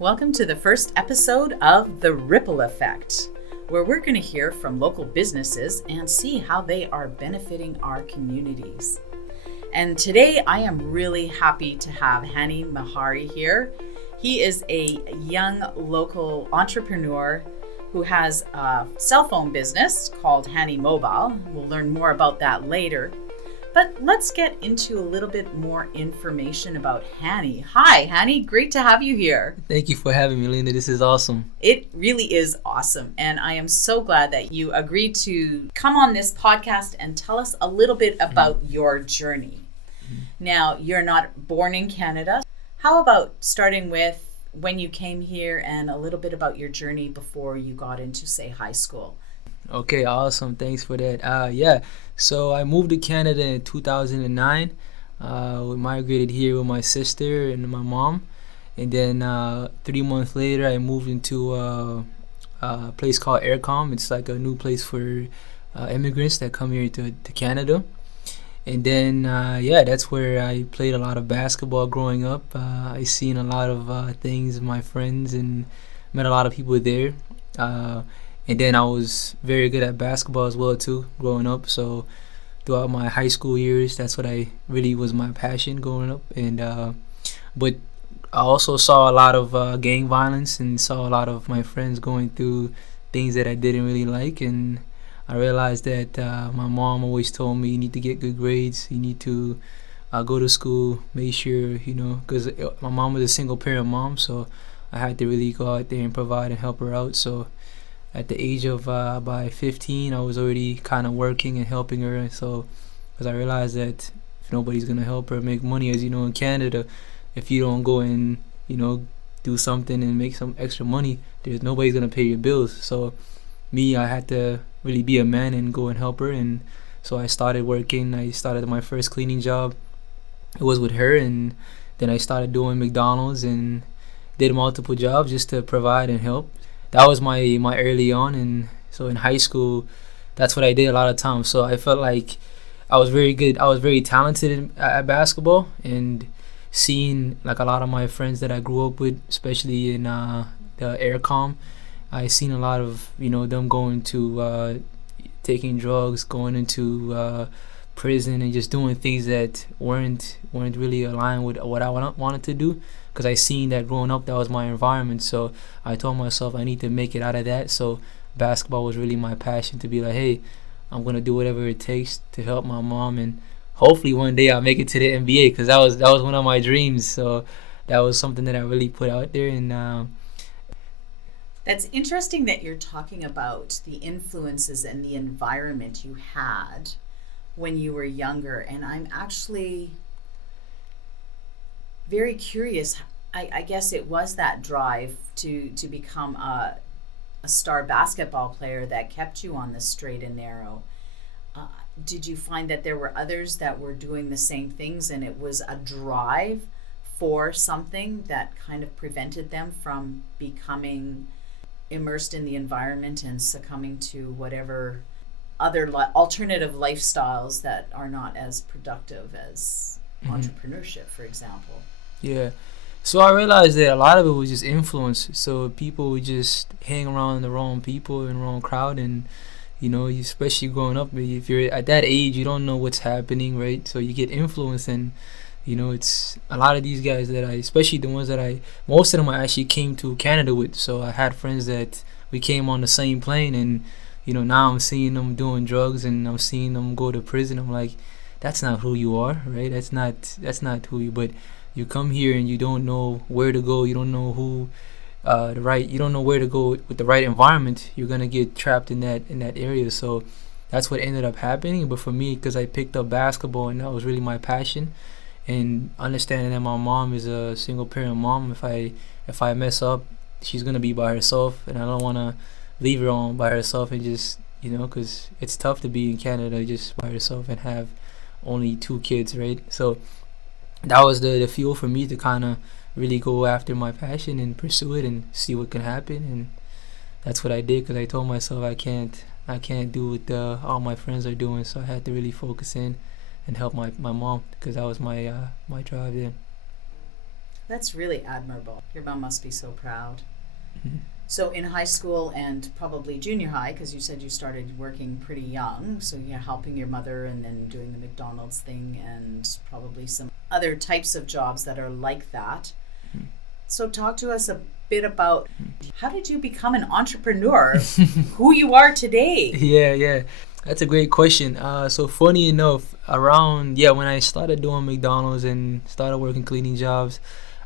Welcome to the first episode of The Ripple Effect, where we're going to hear from local businesses and see how they are benefiting our communities. And today I am really happy to have Hanny Mehari here. He is a young local entrepreneur who has a cell phone business called Hanny Mobile. We'll learn more about that later. But let's get into a little bit more information about Hanny. Hi, Hanny. Great to have you here. Thank you for having me, Linda. This is awesome. It really is awesome. And I am so glad that you agreed to come on this podcast and tell us a little bit about your journey. Now, you're not born in Canada. How about starting with when you came here and a little bit about your journey before you got into, say, high school? Okay, awesome. Thanks for that. So I moved to Canada in 2009. We migrated here with my sister and my mom. And then 3 months later, I moved into a place called Aircom. It's like a new place for immigrants that come here to Canada. And then, that's where I played a lot of basketball growing up. I seen a lot of things with my friends and met a lot of people there. And then I was very good at basketball as well too, growing up. So throughout my high school years, that's what I really was my passion growing up. And but I also saw a lot of gang violence and saw a lot of my friends going through things that I didn't really like. And I realized that my mom always told me, you need to get good grades, you need to go to school, make sure, because my mom was a single parent mom, so I had to really go out there and provide and help her out. So at the age of by 15, I was already kind of working and helping her. So because I realized that if nobody's going to help her make money, as you know, in Canada, if you don't go and, do something and make some extra money, there's nobody's going to pay your bills. So me, I had to really be a man and go and help her. And so I started working. I started my first cleaning job. It was with her. And then I started doing McDonald's and did multiple jobs just to provide and help. That was my early on. And so in high school, that's what I did a lot of times. So I felt like I was very good. I was very talented at basketball, and seeing like a lot of my friends that I grew up with, especially in the Aircom, I seen a lot of them going to taking drugs, going into prison, and just doing things that weren't really aligned with what I wanted to do. Because I seen that growing up, that was my environment. So I told myself I need to make it out of that. So basketball was really my passion, to be like, hey, I'm gonna do whatever it takes to help my mom, and hopefully one day I'll make it to the NBA, because that was one of my dreams. So that was something that I really put out there. And That's interesting that you're talking about the influences and the environment you had when you were younger. And I'm actually very curious. I guess it was that drive to become a star basketball player that kept you on the straight and narrow. Did you find that there were others that were doing the same things, and it was a drive for something that kind of prevented them from becoming immersed in the environment and succumbing to whatever other alternative lifestyles that are not as productive as entrepreneurship, for example? Yeah. So I realized that a lot of it was just influence. So people would just hang around the wrong people and wrong crowd, and especially growing up, if you're at that age, you don't know what's happening, right? So you get influenced, and it's a lot of these guys that especially the ones that most of them I actually came to Canada with. So I had friends that we came on the same plane, and now I'm seeing them doing drugs, and I'm seeing them go to prison. I'm like, that's not who you are, right? That's not who you. But you come here and you don't know where to go. You don't know who you don't know where to go with the right environment. You're gonna get trapped in that area. So that's what ended up happening. But for me, because I picked up basketball and that was really my passion, and understanding that my mom is a single parent mom, if I mess up, she's gonna be by herself, and I don't want to leave her on by herself and just because it's tough to be in Canada just by yourself and have only 2 kids, right? So that was the fuel for me to kind of really go after my passion and pursue it and see what can happen. And that's what I did, because I told myself I can't do what all my friends are doing. So I had to really focus in and help my mom, because that was my drive there. That's really admirable. Your mom must be so proud. Mhm. So in high school and probably junior high, because you said you started working pretty young, so you're helping your mother and then doing the McDonald's thing and probably some other types of jobs that are like that. Mhm. So talk to us a bit about Mhm. how did you become an entrepreneur, who you are today? Yeah, yeah. That's a great question. So funny enough, around when I started doing McDonald's and started working cleaning jobs,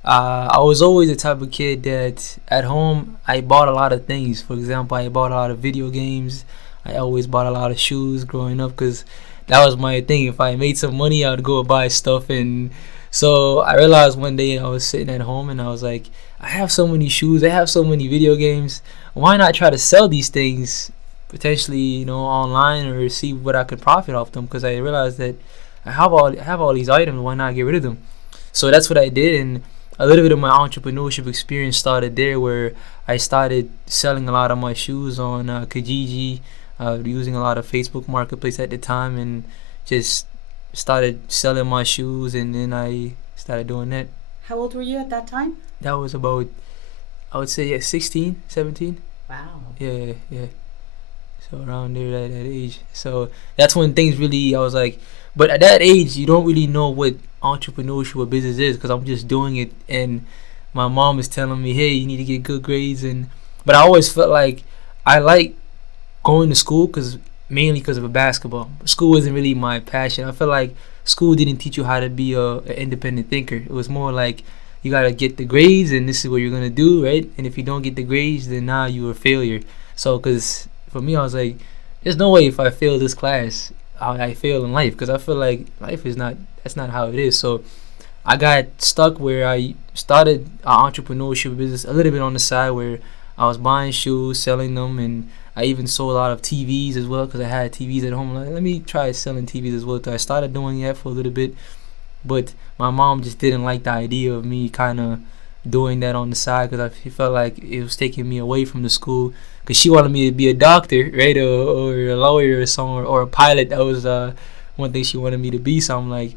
I was always the type of kid that at home I bought a lot of things. For example, I bought a lot of video games. I always bought a lot of shoes growing up because that was my thing. If I made some money, I would go buy stuff. And so I realized one day I was sitting at home and I was like, I have so many shoes. I have so many video games. Why not try to sell these things potentially, online or see what I could profit off them? Because I realized that I have all these items. Why not get rid of them? So that's what I did, and a little bit of my entrepreneurship experience started there, where I started selling a lot of my shoes on Kijiji, using a lot of Facebook Marketplace at the time, and just started selling my shoes, and then I started doing that. How old were you at that time? That was about, I would say, 16, 17. Wow. Yeah, yeah. So around there, that age. So that's when things really, I was like, but at that age, you don't really know what entrepreneurship or business is because I'm just doing it. And my mom is telling me, hey, you need to get good grades. But I always felt like I like going to school mainly because of a basketball. School isn't really my passion. I feel like school didn't teach you how to be an independent thinker. It was more like you got to get the grades and this is what you're going to do, right? And if you don't get the grades, then now you're a failure. So, because for me, I was like, there's no way if I fail this class, I fail in life because I feel like life is not, that's not how it is. So, I got stuck where I started an entrepreneurship business a little bit on the side where I was buying shoes, selling them, and I even sold a lot of TVs as well because I had TVs at home. Like, let me try selling TVs as well. So I started doing that for a little bit, but my mom just didn't like the idea of me kind of doing that on the side because she felt like it was taking me away from the school because she wanted me to be a doctor, right, or a lawyer or something, or a pilot. That was one thing she wanted me to be. So I'm like,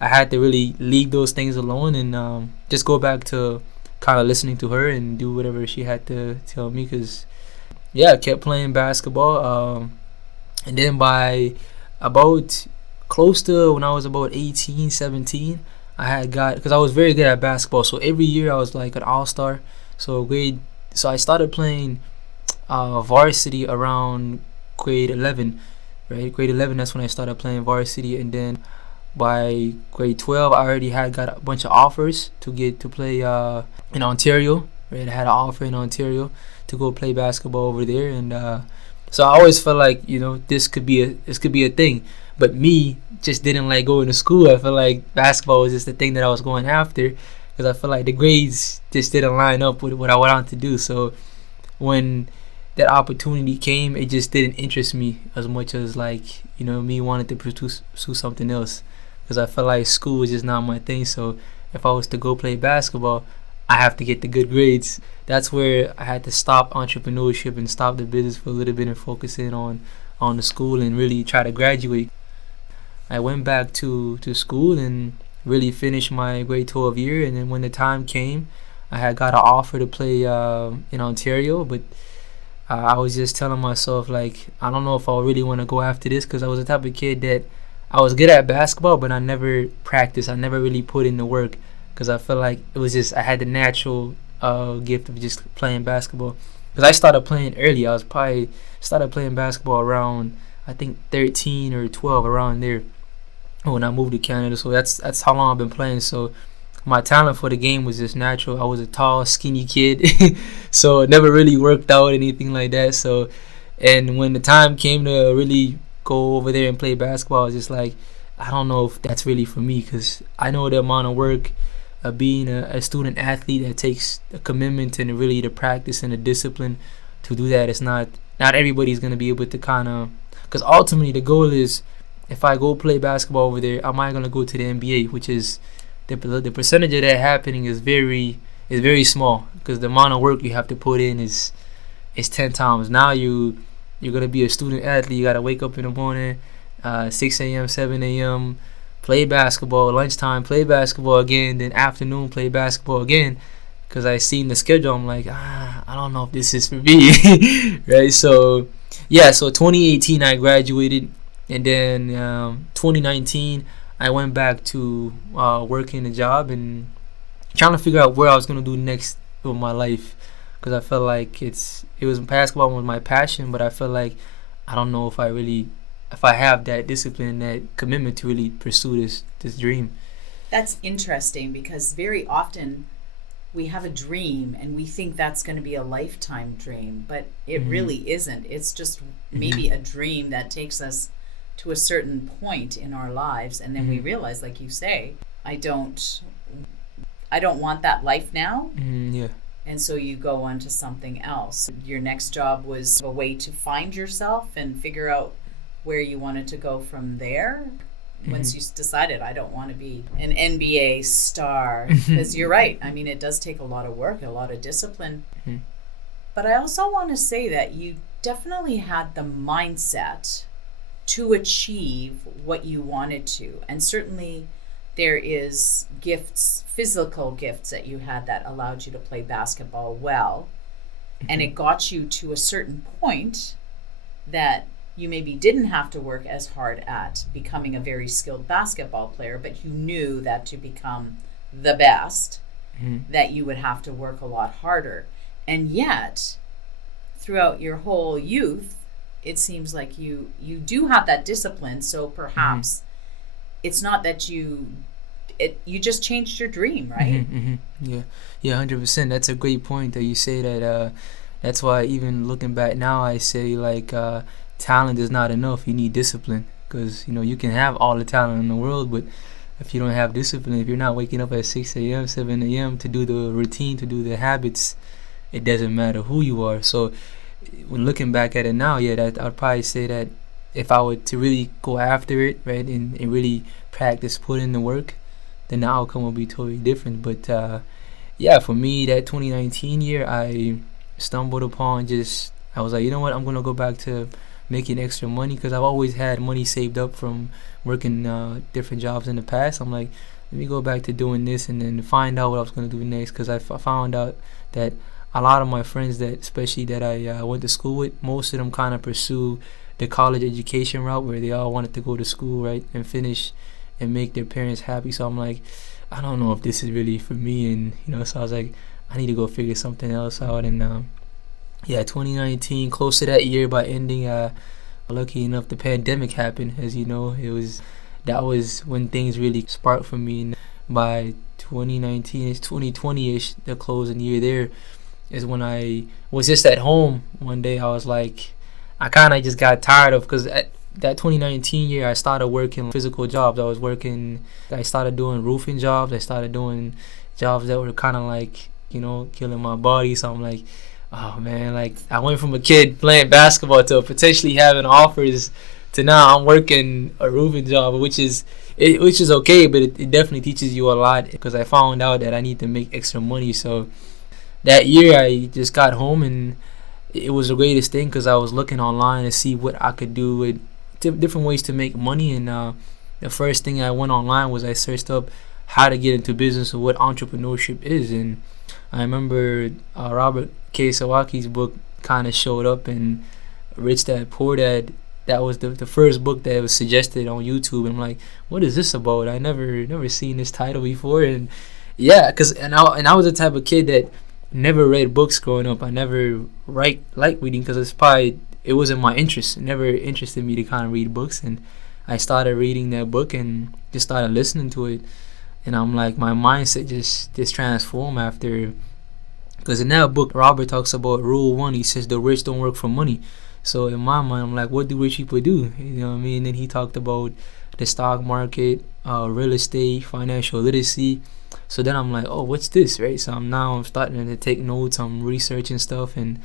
I had to really leave those things alone and just go back to kind of listening to her and do whatever she had to tell me because I kept playing basketball. And then by about close to when I was about 18, 17, I had got, because I was very good at basketball. So every year I was like an all-star. So I started playing varsity around grade 11, right? Grade 11, that's when I started playing varsity. And then by grade 12, I already had got a bunch of offers to get to play in Ontario, right? I had an offer in Ontario to go play basketball over there. And so I always felt like, this could be a thing. But me just didn't like going to school. I felt like basketball was just the thing that I was going after because I felt like the grades just didn't line up with what I wanted to do. So when that opportunity came, it just didn't interest me as much as like, me wanting to pursue something else because I felt like school was just not my thing. So if I was to go play basketball, I have to get the good grades. That's where I had to stop entrepreneurship and stop the business for a little bit and focus in on the school and really try to graduate. I went back to school and really finished my grade 12 year. And then when the time came, I had got an offer to play in Ontario, but I was just telling myself, like, I don't know if I really want to go after this because I was the type of kid that I was good at basketball, but I never practiced. I never really put in the work because I felt like it was just, I had the natural gift of just playing basketball. Because I started playing early. I was probably started playing basketball around, I think, 13 or 12, around there when I moved to Canada. So that's how long I've been playing. So my talent for the game was just natural. I was a tall, skinny kid, so it never really worked out anything like that. So, and when the time came to really go over there and play basketball, I was just like, I don't know if that's really for me because I know the amount of work being a student athlete that takes a commitment and really the practice and the discipline to do that. It's not everybody's gonna be able to kind of, because ultimately the goal is, if I go play basketball over there, am I gonna go to the NBA, which is the percentage of that happening is very small because the amount of work you have to put in is 10 times. Now you're gonna be a student athlete. You gotta wake up in the morning, 6 a.m., 7 a.m., play basketball, lunchtime, play basketball again, then afternoon, play basketball again. Because I seen the schedule, I'm like, I don't know if this is for me, right? So, yeah, so 2018 I graduated, and then 2019 I went back to working a job and trying to figure out where I was gonna do next with my life, because I felt like it was basketball was my passion, but I felt like I don't know if I have that discipline, that commitment to really pursue this dream. That's interesting because very often we have a dream and we think that's going to be a lifetime dream, but it really isn't. It's just maybe a dream that takes us to a certain point in our lives, and then we realize, like you say, I don't want that life now. Yeah. And so you go on to something else. Your next job was a way to find yourself and figure out where you wanted to go from there. Once you decided, I don't want to be an NBA star, because you're right. I mean, it does take a lot of work, a lot of discipline. But I also want to say that you definitely had the mindset to achieve what you wanted to. And certainly there is gifts, physical gifts that you had that allowed you to play basketball well. And it got you to a certain point that you maybe didn't have to work as hard at becoming a very skilled basketball player, but you knew that to become the best, that you would have to work a lot harder. And yet, throughout your whole youth, it seems like you do have that discipline. So perhaps it's not that you just changed your dream, right? Yeah, 100%. That's a great point that you say that. That's why even looking back now, I say like talent is not enough. You need discipline, because you can have all the talent in the world, but if you don't have discipline, if you're not waking up at 6 a.m., 7 a.m. to do the routine, to do the habits, it doesn't matter who you are. So when looking back at it now, yeah, that I'd probably say that if I were to really go after it, right, and really practice, put in the work, then the outcome will be totally different. But yeah, for me, that 2019 year, I stumbled upon I was like, you know what, I'm gonna go back to making extra money, because I've always had money saved up from working different jobs in the past. I'm like, let me go back to doing this and then find out what I was gonna do next, because I found out that a lot of my friends that, especially that I went to school with, most of them kind of pursue the college education route, where they all wanted to go to school, right, and finish and make their parents happy. So I'm like, I don't know if this is really for me, and so I was like, I need to go figure something else out. And yeah, 2019, close to that year by ending, lucky enough, the pandemic happened. As you know, that was when things really sparked for me. And by 2019, it's 2020-ish, the closing year there, is when I was just at home one day. I was like, I kind of just got tired of, because at that 2019 year, I started working physical jobs. I started doing roofing jobs. I started doing jobs that were kind of like, killing my body. So I'm like, oh man, like I went from a kid playing basketball to potentially having offers to now I'm working a roofing job, which is okay, but it definitely teaches you a lot, because I found out that I need to make extra money. So that year I just got home, and it was the greatest thing, because I was looking online to see what I could do with different ways to make money. And the first thing I went online was I searched up how to get into business or what entrepreneurship is. And I remember Robert Kiyosaki's book kind of showed up, and Rich Dad Poor Dad, that was the first book that was suggested on YouTube. And I'm like, what is this about? I never seen this title before. And yeah, I was the type of kid that never read books growing up. I never liked reading, because it wasn't my interest. It never interested me to kind of read books. And I started reading that book and just started listening to it. And I'm like, my mindset just transformed after, because in that book, Robert talks about rule 1. He says the rich don't work for money. So in my mind, I'm like, what do rich people do? You know what I mean? And then he talked about the stock market, real estate, financial literacy. So then I'm like, oh, what's this, right? So I'm starting to take notes. I'm researching stuff, and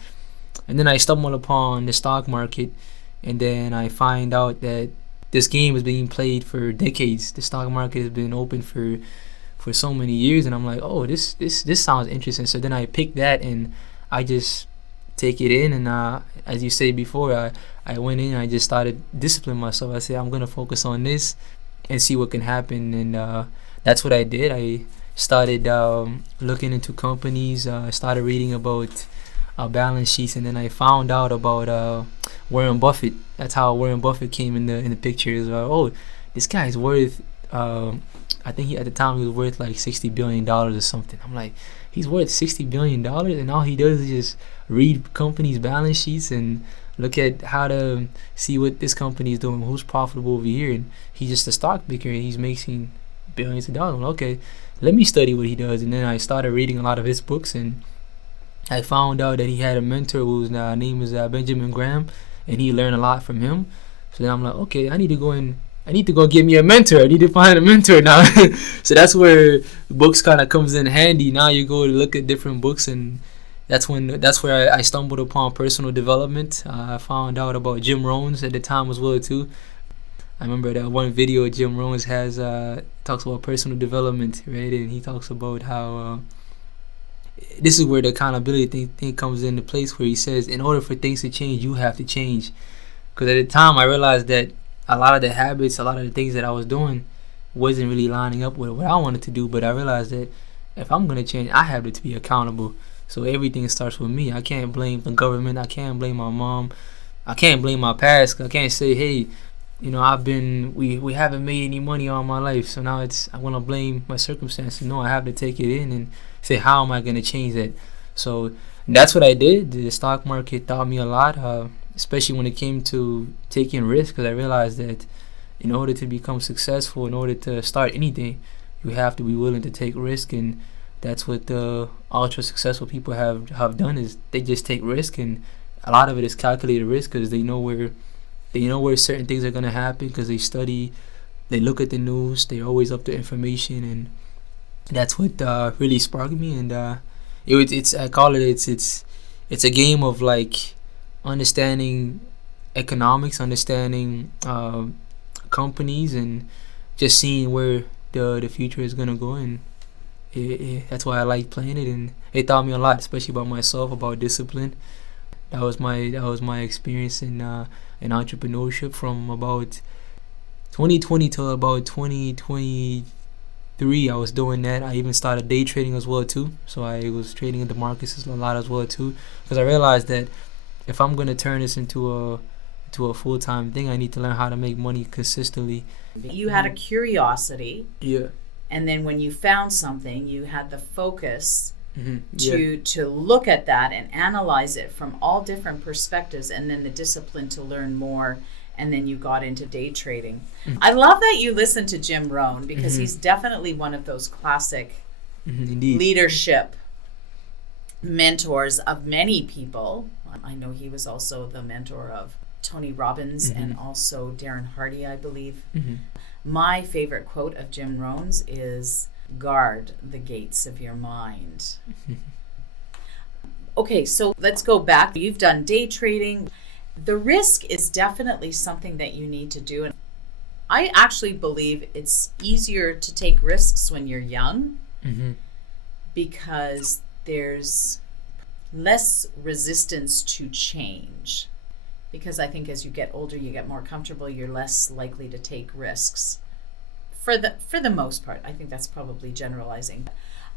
then I stumble upon the stock market, and then I find out that this game is being played for decades. The stock market has been open for so many years, and I'm like, oh, this sounds interesting. So then I pick that, and I just take it in. And as you said before, I went in, I just started disciplining myself. I said, I'm gonna focus on this, and see what can happen. And that's what I did. I started looking into companies. I started reading about balance sheets, and then I found out about Warren Buffett. That's how Warren Buffett came in the picture. Is oh, this guy's worth. I think at the time he was worth like $60 billion or something. I'm like, he's worth $60 billion, and all he does is just read companies' balance sheets and look at how to see what this company is doing, who's profitable over here, and he's just a stock picker and he's making billions of dollars. I'm like, okay, let me study what he does. And then I started reading a lot of his books, and I found out that he had a mentor whose name is Benjamin Graham, and he learned a lot from him. So then I'm like, okay, I need to go get me a mentor. I need to find a mentor now. So that's where books kind of comes in handy. Now you go to look at different books, and that's where I stumbled upon personal development. I found out about Jim Rohns at the time as well too. I remember that one video Jim Rohns has talks about personal development, right? And he talks about how this is where the accountability thing comes into place, where he says, in order for things to change, you have to change. Because at the time, I realized that a lot of the habits, a lot of the things that I was doing wasn't really lining up with what I wanted to do. But I realized that if I'm going to change, I have to be accountable. So everything starts with me. I can't blame the government. I can't blame my mom. I can't blame my past. I can't say, hey, we haven't made any money all my life, so now I want to blame my circumstances. No, I have to take it in and say, how am I going to change that? So that's what I did. The stock market taught me a lot, especially when it came to taking risks, because I realized that in order to become successful, in order to start anything, you have to be willing to take risk. And that's what the ultra successful people have done, is they just take risk, and a lot of it is calculated risk because they know where certain things are gonna happen, because they study, they look at the news, they're always up to information, and that's what really sparked me. And I call it's a game of like understanding economics, understanding companies, and just seeing where the future is gonna go. And that's why I like playing it, and it taught me a lot, especially about myself, about discipline. That was my experience in entrepreneurship from about 2020 to about 2023. I was doing that. I even started day trading as well too. So I was trading in the markets a lot as well too, because I realized that if I'm gonna turn this into a full-time thing, I need to learn how to make money consistently. You had a curiosity, Yeah. and then when you found something, you had the focus Yeah. to look at that and analyze it from all different perspectives, and then the discipline to learn more, and then you got into day trading. I love that you listened to Jim Rohn, because he's definitely one of those classic Indeed. leadership mentors of many people. I know he was also the mentor of Tony Robbins and also Darren Hardy, I believe. My favorite quote of Jim Rohn's is, "Guard the gates of your mind." Okay, so let's go back. You've done day trading. The risk is definitely something that you need to do. And I actually believe it's easier to take risks when you're young, because there's less resistance to change. Because I think as you get older, you get more comfortable, you're less likely to take risks. For the most part, I think that's probably generalizing.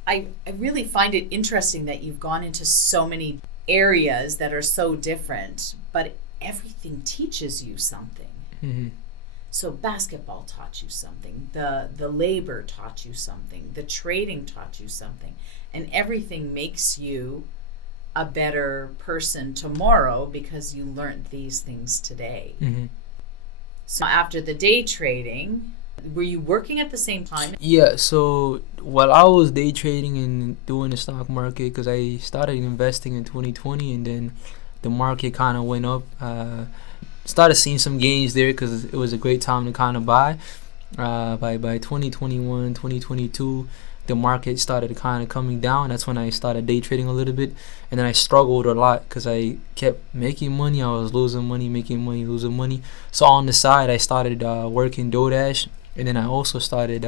I really find it interesting that you've gone into so many areas that are so different, but everything teaches you something. So basketball taught you something, the labor taught you something, the trading taught you something, and everything makes you a better person tomorrow because you learned these things today. So after the day trading, were you working at the same time? Yeah, so while I was day trading and doing the stock market, because I started investing in 2020, and then the market kind of went up, started seeing some gains there because it was a great time to kind of buy. By 2021, 2022, the market started kind of coming down. That's when I started day trading a little bit, and then I struggled a lot because I kept making money. I was losing money, making money, losing money. So on the side, I started working DoorDash, and then I also started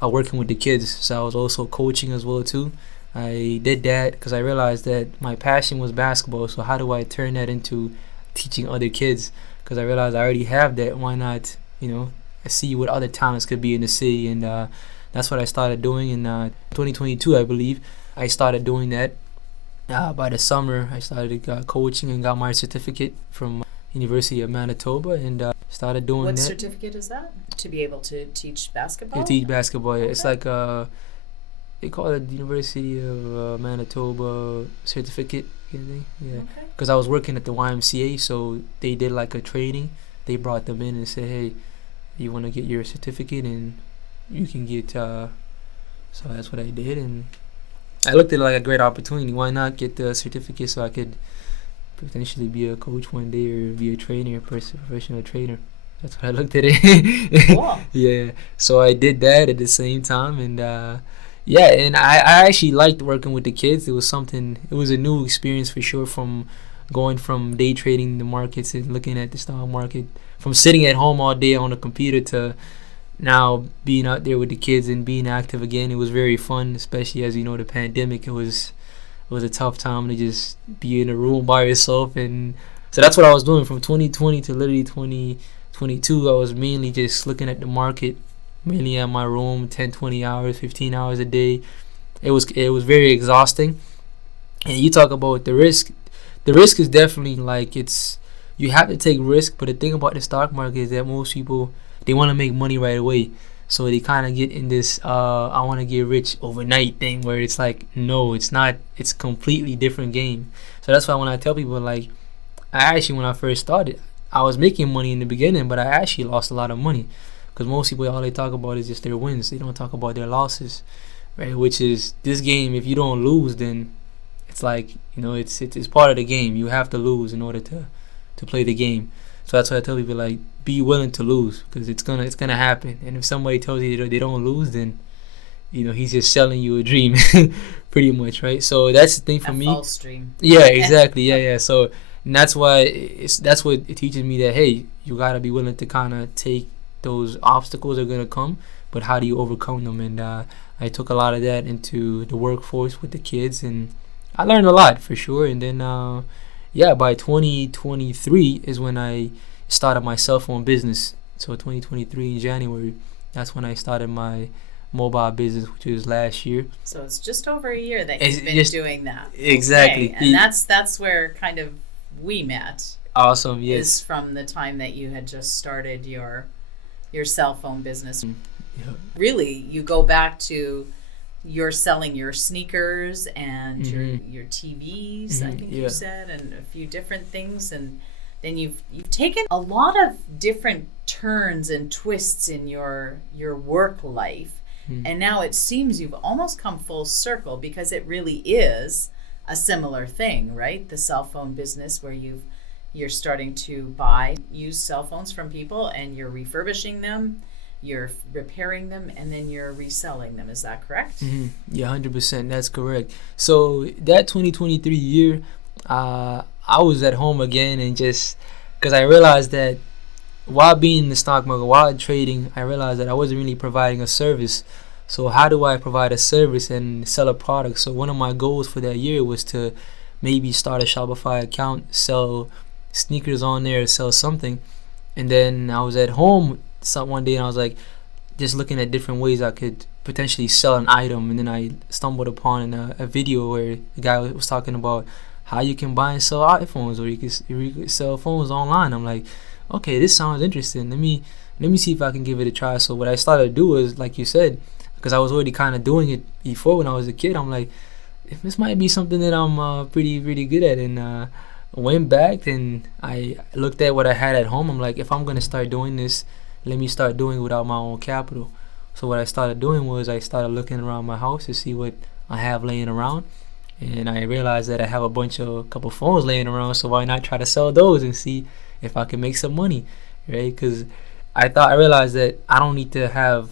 working with the kids. So I was also coaching as well too. I did that because I realized that my passion was basketball. So how do I turn that into teaching other kids? Because I realized I already have that. Why not, see what other talents could be in the city, and that's what I started doing in 2022, I believe. I started doing that. By the summer, I started coaching and got my certificate from University of Manitoba, and started doing What that. certificate is that? To be able to teach basketball? To teach basketball, yeah. Okay. It's like they call it University of Manitoba certificate kind of thing. Yeah, Okay. because I was working at the YMCA, so they did like a training. They brought them in and said, "Hey, you want to get your certificate, and you can get." So that's what I did, and I looked at it like a great opportunity. Why not get the certificate so I could potentially be a coach one day or be a trainer, professional trainer. That's what I looked at it. Cool. Yeah. So I did that at the same time, and yeah, and I actually liked working with the kids. It was something. It was a new experience for sure. From going from day trading the markets and looking at the stock market, from sitting at home all day on a computer to now being out there with the kids and being active again. It was very fun, especially as you know the pandemic. It was a tough time to just be in a room by yourself, and so that's what I was doing from 2020 to literally 2022. I was mainly just looking at the market, mainly at my room, 10, 20 hours, 15 hours a day. It was very exhausting. And you talk about the risk. The risk is definitely like you have to take risk, but the thing about the stock market is that most people, they want to make money right away. So they kind of get in this I want to get rich overnight thing where it's like, no, it's not. It's a completely different game. So that's why when I tell people, like, when I first started, I was making money in the beginning, but I actually lost a lot of money because most people, all they talk about is just their wins. They don't talk about their losses, right? Which is this game. If you don't lose, then it's like, it's part of the game. You have to lose in order to play the game. So that's why I tell people, like, be willing to lose because it's gonna happen. And if somebody tells you they don't lose, then he's just selling you a dream, pretty much, right? So that's the thing for me. False dream. Yeah, exactly. Yeah. So and that's why that's what it teaches me, that hey, you gotta be willing to kind of take those obstacles that are gonna come, but how do you overcome them? And I took a lot of that into the workforce with the kids, and I learned a lot for sure. And then by 2023 is when I started my cell phone business. So 2023 in January, that's when I started my mobile business, which was last year. So it's just over a year that you've been doing that. Exactly. Okay. And that's where kind of we met. Awesome. Yes. Is from the time that you had just started your cell phone business. Yeah. Really, you go back to you're selling your sneakers and your TVs, I think you said, and a few different things, and then you've taken a lot of different turns and twists in your work life, and now it seems you've almost come full circle because it really is a similar thing, right? The cell phone business where you're starting to buy used cell phones from people and you're refurbishing them, you're repairing them, and then you're reselling them. Is that correct? Yeah, 100%. That's correct. So that 2023 year, I was at home again, and just because I realized that while being in the stock market, while trading, I realized that I wasn't really providing a service. So how do I provide a service and sell a product? So one of my goals for that year was to maybe start a Shopify account, sell sneakers on there, sell something. And then I was at home one day, and I was like, just looking at different ways I could potentially sell an item. And then I stumbled upon a video where the guy was talking about how you can buy and sell iPhones, or you could sell phones online. I'm like, okay, this sounds interesting. Let me see if I can give it a try. So what I started to do was, like you said, because I was already kind of doing it before when I was a kid, I'm like, this might be something that I'm pretty good at. And went back and I looked at what I had at home. I'm like, if I'm gonna start doing this, let me start doing it without my own capital. So what I started doing was I started looking around my house to see what I have laying around, and I realized that I have a couple phones laying around. So why not try to sell those and see if I can make some money, right? Because I realized that I don't need to have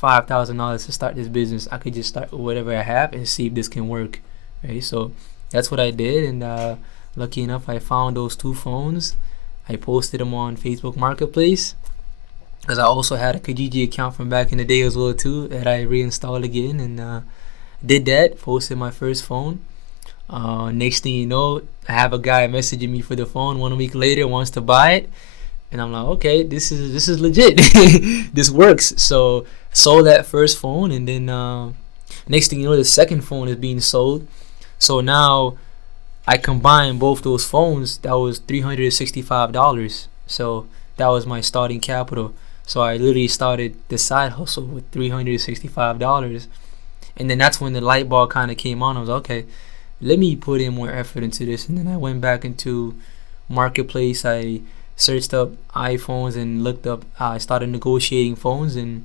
$5,000 to start this business. I could just start with whatever I have and see if this can work, right? So that's what I did, and lucky enough, I found those two phones. I posted them on Facebook Marketplace because I also had a Kijiji account from back in the day as well too that I reinstalled again, and did that. Posted my first phone. Next thing you know, I have a guy messaging me for the phone 1 week later, wants to buy it. And I'm like, okay, this is legit. This works. So sold that first phone, and then next thing you know, the second phone is being sold. So now I combined both those phones. That was $365. So that was my starting capital. So I literally started the side hustle with $365, and then that's when the light bulb kind of came on. I was like, okay, let me put in more effort into this. And then I went back into marketplace. I searched up iPhones and looked up. I started negotiating phones and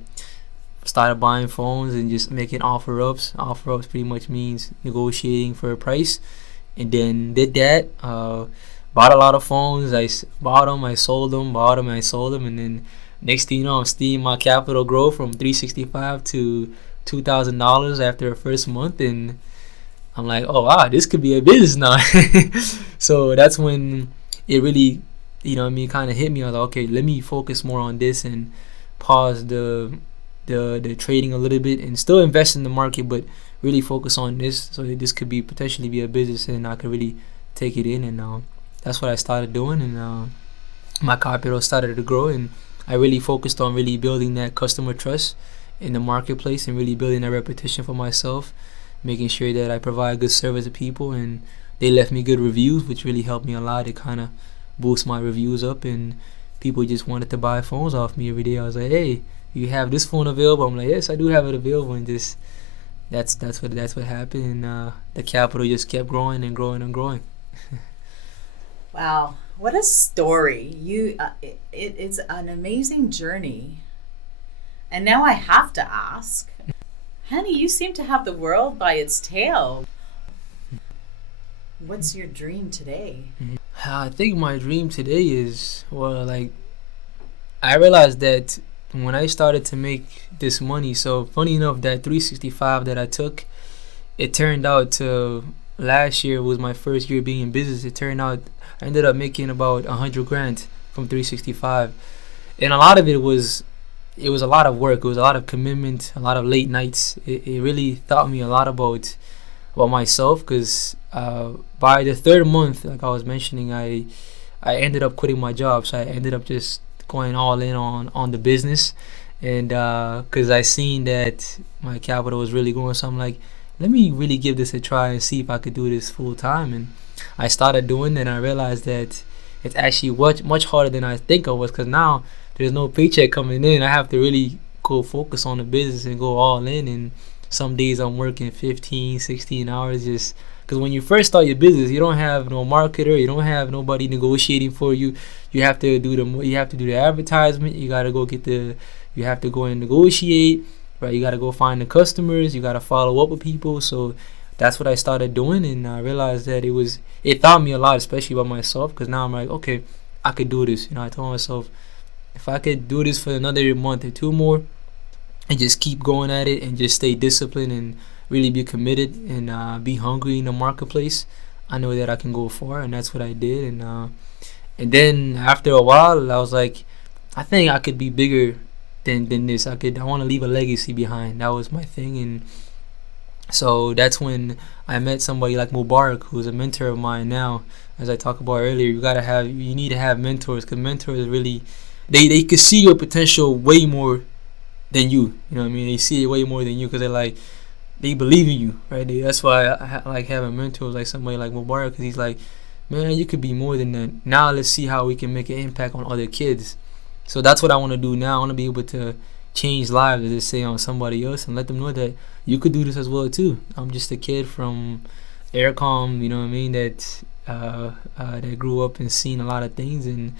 started buying phones and just making offer ups. Offer ups pretty much means negotiating for a price, and then did that. Bought a lot of phones. Bought them, I sold them, bought them, I sold them, and then next thing you know, I'm seeing my capital grow from 365 to $2,000 after the first month, and I'm like, oh wow, this could be a business now. So that's when it really, kind of hit me. I was like, okay, let me focus more on this and pause the trading a little bit and still invest in the market, but really focus on this, so that this could be potentially be a business and I could really take it in. And that's what I started doing, and my capital started to grow, and I really focused on really building that customer trust in the marketplace and really building a reputation for myself, making sure that I provide good service to people, and they left me good reviews, which really helped me a lot. It kind of boost my reviews up, and people just wanted to buy phones off me every day. I was like, hey, you have this phone available? I'm like, yes, I do have it available, and just that's what happened, and the capital just kept growing and growing and growing. Wow, what a story! It's an amazing journey. And now I have to ask, Hanny, you seem to have the world by its tail. What's your dream today? I think my dream today is, well, like, I realized that when I started to make this money, so funny enough, that 365 that I took, it turned out to, last year was my first year being in business. It turned out I ended up making about 100 grand from 365, and a lot of it was a lot of work. It was a lot of commitment, a lot of late nights. It really taught me a lot about myself, because by the third month, like I was mentioning, I ended up quitting my job. So I ended up just going all in on the business, and because I seen that my capital was really growing, so I'm like, let me really give this a try and see if I could do this full time. And I started doing it, and I realized that it's actually much harder than I think it was, because now there's no paycheck coming in. I have to really go focus on the business and go all in, and some days I'm working 15, 16 hours, just because when you first start your business, you don't have no marketer, you don't have nobody negotiating for you. You have to do the advertisement. You have to go and negotiate, right? You got to go find the customers. You got to follow up with people. So that's what I started doing, and I realized that it taught me a lot, especially about myself, because now I'm like, okay, I could do this. I told myself, if I could do this for another month or two more and just keep going at it and just stay disciplined and really be committed and be hungry in the marketplace, I know that I can go far. And that's what I did. And then after a while, I was like, I think I could be bigger than this. I want to leave a legacy behind. That was my thing. And so that's when I met somebody like Mubarak, who's a mentor of mine now. As I talked about earlier, you need to have mentors, because mentors really, they can see your potential way more than you. You know what I mean? They see it way more than you, because they believe in you, right? That's why I like having mentors like somebody like Mubarak, because he's like, man, you could be more than that. Now let's see how we can make an impact on other kids. So that's what I want to do now. I want to be able to change lives, as they say, on somebody else, and let them know that you could do this as well too. I'm just a kid from Aircom, you know what I mean, that grew up and seen a lot of things, and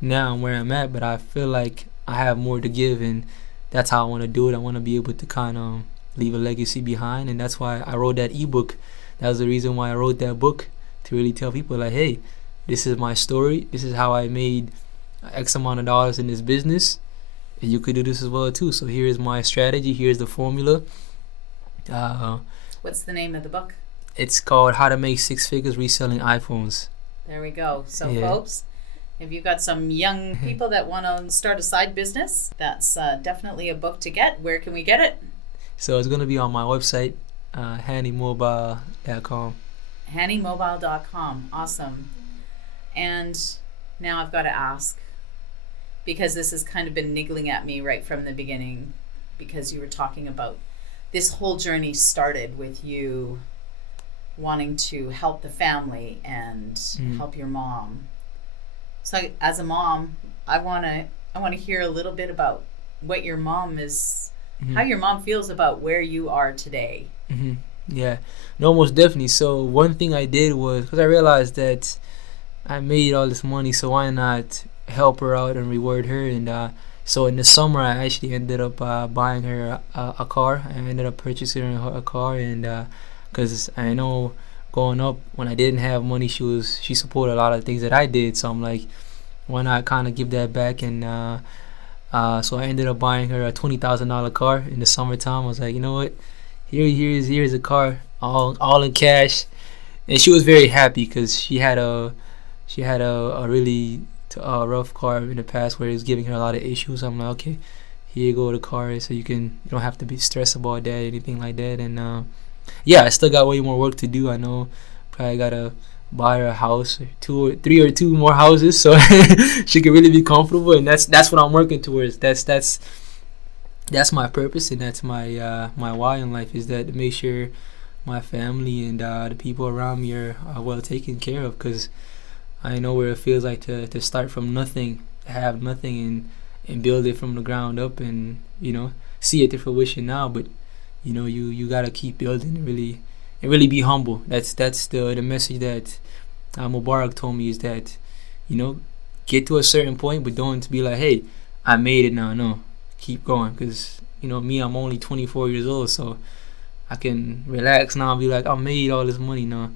now I'm where I'm at. But I feel like I have more to give, and that's how I want to do it. I want to be able to kind of leave a legacy behind, and that's why I wrote that ebook. That was the reason why I wrote that book, to really tell people like, hey, this is my story. This is how I made X amount of dollars in this business, and you could do this as well too. So here's my strategy. Here's the formula. What's the name of the book? It's called How to Make Six Figures Reselling iPhones. There we go. So Yeah. folks, if you've got some young people that want to start a side business, that's definitely a book to get. Where can we get it? So it's gonna be on my website, hannymobile.com. hannymobile.com. Awesome. And now I've got to ask, because this has kind of been niggling at me right from the beginning, because you were talking about this whole journey started with you wanting to help the family and help your mom. So as a mom, I want to hear a little bit about what your mom is, how your mom feels about where you are today. Yeah, no, most definitely. So one thing I did was, because I realized that I made all this money, so why not help her out and reward her? And so in the summer, I actually ended up buying her a car. I ended up purchasing her a car, and because I know growing up when I didn't have money, she supported a lot of things that I did. So I'm like, why not kind of give that back? And so I ended up buying her a $20,000 car in the summertime. I was like, you know what? Here's a car, all in cash, and she was very happy because she had a really rough car in the past where it was giving her a lot of issues. I'm like, okay, here you go, the car, so you don't have to be stressed about that, anything like that. And yeah, I still got way more work to do. I know, probably gotta buy her a house, or two more houses, so she can really be comfortable. And that's what I'm working towards. That's my purpose, and that's my why in life, is that to make sure my family and the people around me are well taken care of, because I know where it feels like to start from nothing, to have nothing, and build it from the ground up, and see it to fruition now. But you gotta keep building and really be humble. That's the message that Mubarak told me, is that get to a certain point, but don't be like, hey, I made it now. No, keep going, because me, I'm only 24 years old, so I can relax now and be like, I made all this money. No,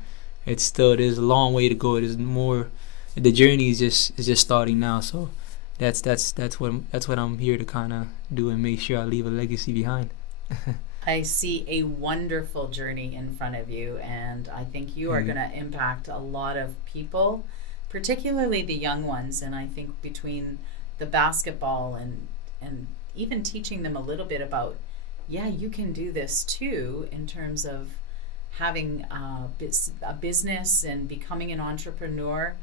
there's a long way to go. There's more. The journey is just starting now. So that's what I'm here to kind of do, and make sure I leave a legacy behind. I see a wonderful journey in front of you, and I think you are going to impact a lot of people, particularly the young ones. And I think between the basketball and even teaching them a little bit about, yeah, you can do this too, in terms of having a business and becoming an entrepreneur.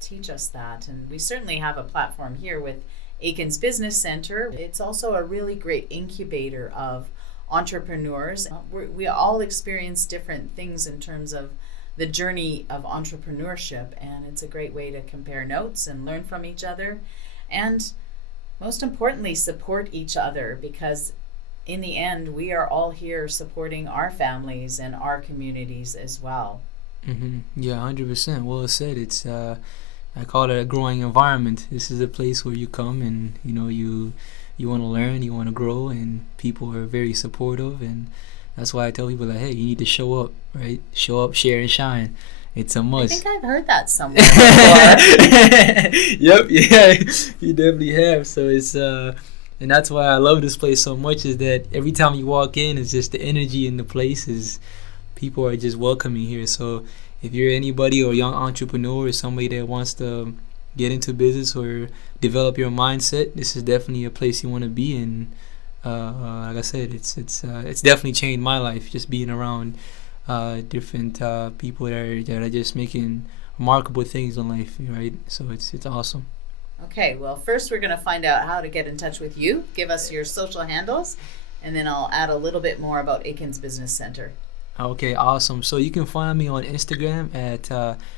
Teach us that. And we certainly have a platform here with Aikens Business Center. It's also a really great incubator of entrepreneurs. We all experience different things in terms of the journey of entrepreneurship, and it's a great way to compare notes and learn from each other, and most importantly, support each other, because in the end, we are all here supporting our families and our communities as well. Yeah, 100%. Well said. It's I call it a growing environment. This is a place where you come, and you want to learn, you want to grow, and people are very supportive. And that's why I tell people, like, hey, you need to show up, right? Show up, share, and shine. It's a must. I think I've heard that somewhere before. Yep, yeah, you definitely have. So it's and that's why I love this place so much, is that every time you walk in, it's just the energy in the place is, people are just welcoming here. So if you're anybody, or a young entrepreneur, or somebody that wants to get into business or develop your mindset, this is definitely a place you want to be in. Like I said, it's definitely changed my life, just being around different people that are just making remarkable things in life, right? So it's awesome. Okay, well, first we're going to find out how to get in touch with you. Give us your social handles, and then I'll add a little bit more about Aikens Business Center. Okay, awesome. So you can find me on Instagram at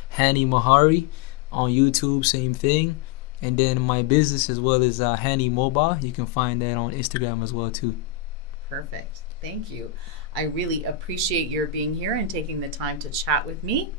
Hanny Mehari. On YouTube, same thing. And then my business as well is Hanny Mobile. You can find that on Instagram as well too. Perfect. Thank you. I really appreciate your being here and taking the time to chat with me.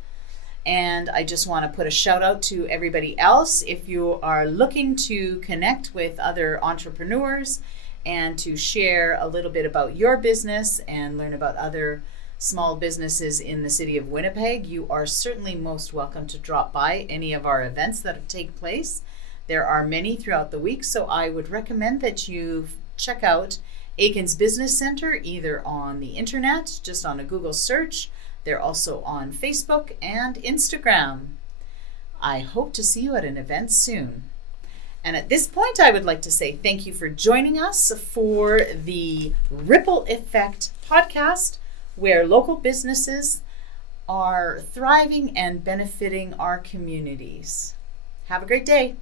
And I just want to put a shout out to everybody else. If you are looking to connect with other entrepreneurs and to share a little bit about your business and learn about other small businesses in the city of Winnipeg, you are certainly most welcome to drop by any of our events that take place. There are many throughout the week, so I would recommend that you check out Aikens Business Center either on the internet, just on a Google search. They're also on Facebook and Instagram. I hope to see you at an event soon. And at this point, I would like to say thank you for joining us for the Ripple Effect podcast, where local businesses are thriving and benefiting our communities. Have a great day.